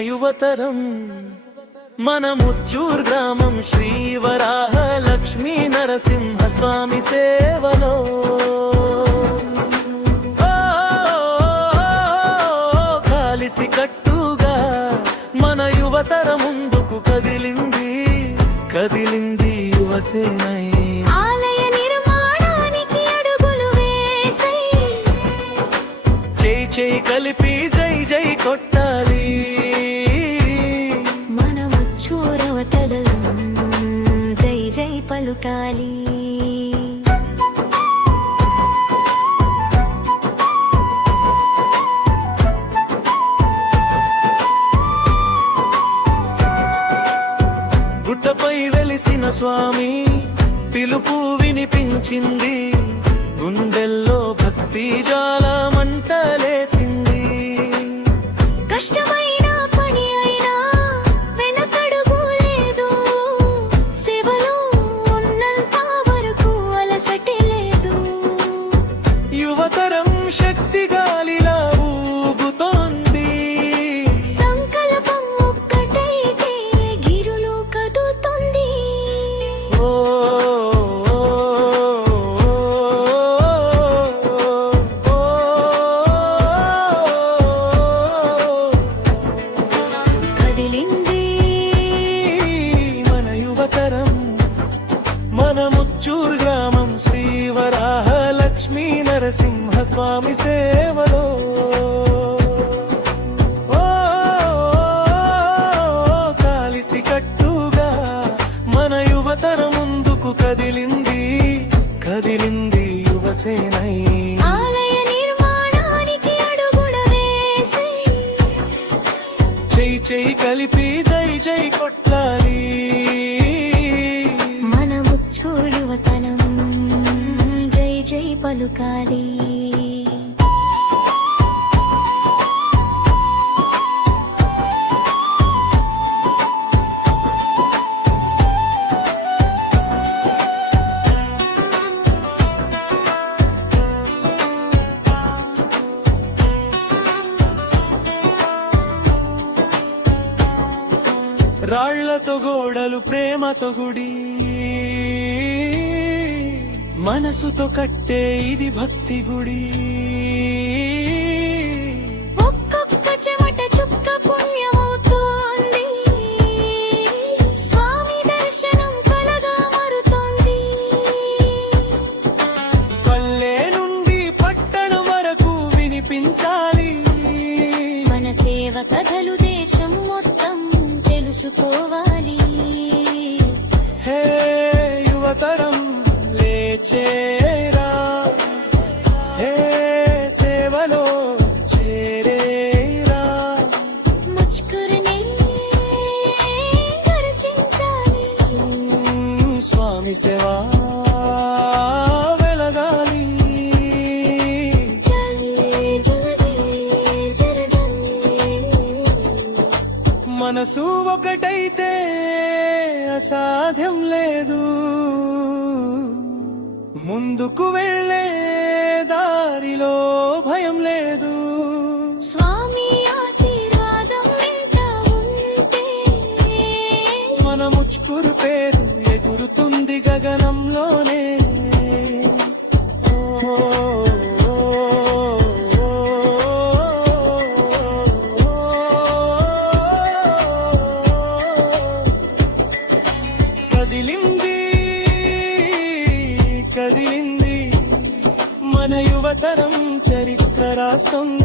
యువతరం మన ముచ్చూర్ గ్రామం శ్రీ వరాహ లక్ష్మీ నరసింహ స్వామి సేవలో కలిసి కట్టుగా మన యువతర ముందుకు కదిలింది యువసేనై ఆలయ నిర్మాణానికి అడుగులు వేసై చేయి కలిపి జై జై కొట్టాలి మన ముచ్చూరవతలం జై జై పలుకాలి గుట్టపై వెలిసిన స్వామి పిలుపు వినిపించింది గుండెల్లో భక్తి జాల మంటలేసింది కష్టమైన పని అయినా వెనకడుగు లేదు సేవలో ఉన్నంత వరకు అలసటే లేదు యువతరం శక్తి గాలిలా ఊగుతోంది సంకల్పం ఒక్కటైతే గిరులు కదుతుంది ఓ కదిలింది మన యువతరం మన ముచ్చూర్ గ్రామం శ్రీ వరాహ లక్ష్మీ నరసింహ స్వామి సేవలో కలిసి కట్టుగా మన యువతర ముందుకు కదిలింది యువసేనై ఆలయ నిర్మాణానికి అడుగులు వేసై చేయి కలిపి జై జై కొట్లాలి మన ముచ్చూరువతనం జై జై పలుకాలి రాళ్లతో గోడలు ప్రేమతో గుడి మనసుతో కట్టే ఇది భక్తి గుడి ఒక్కొక్క చెమట చుక్క పుణ్యమవుతోంది స్వామి దర్శనం కలగా మారుతోంది పల్లె నుండి పట్టణం వరకు వినిపించాలి మన సేవ కథలు దేశం మొత్తం తెలుసుకోవాలి హే యువతరం లేచేరా హే సేవలో చేరేరా ముచ్చుకురనే గర్జించాలి స్వామి సేవా వెలగాలి జలే జలదే జరదనే మనసు ఒకటైతే అసాధ్యం లేదు ముందుకు వెళ్ళే దారిలో భయం లేదు స్వామి ఆశీర్వాదం వెంట ఉంటే మన ముచ్చుకురు పేరు ఎగురుతుంది గగనంలోనే కదిలింది మన యువతరం చరిత్ర రాస్తుంది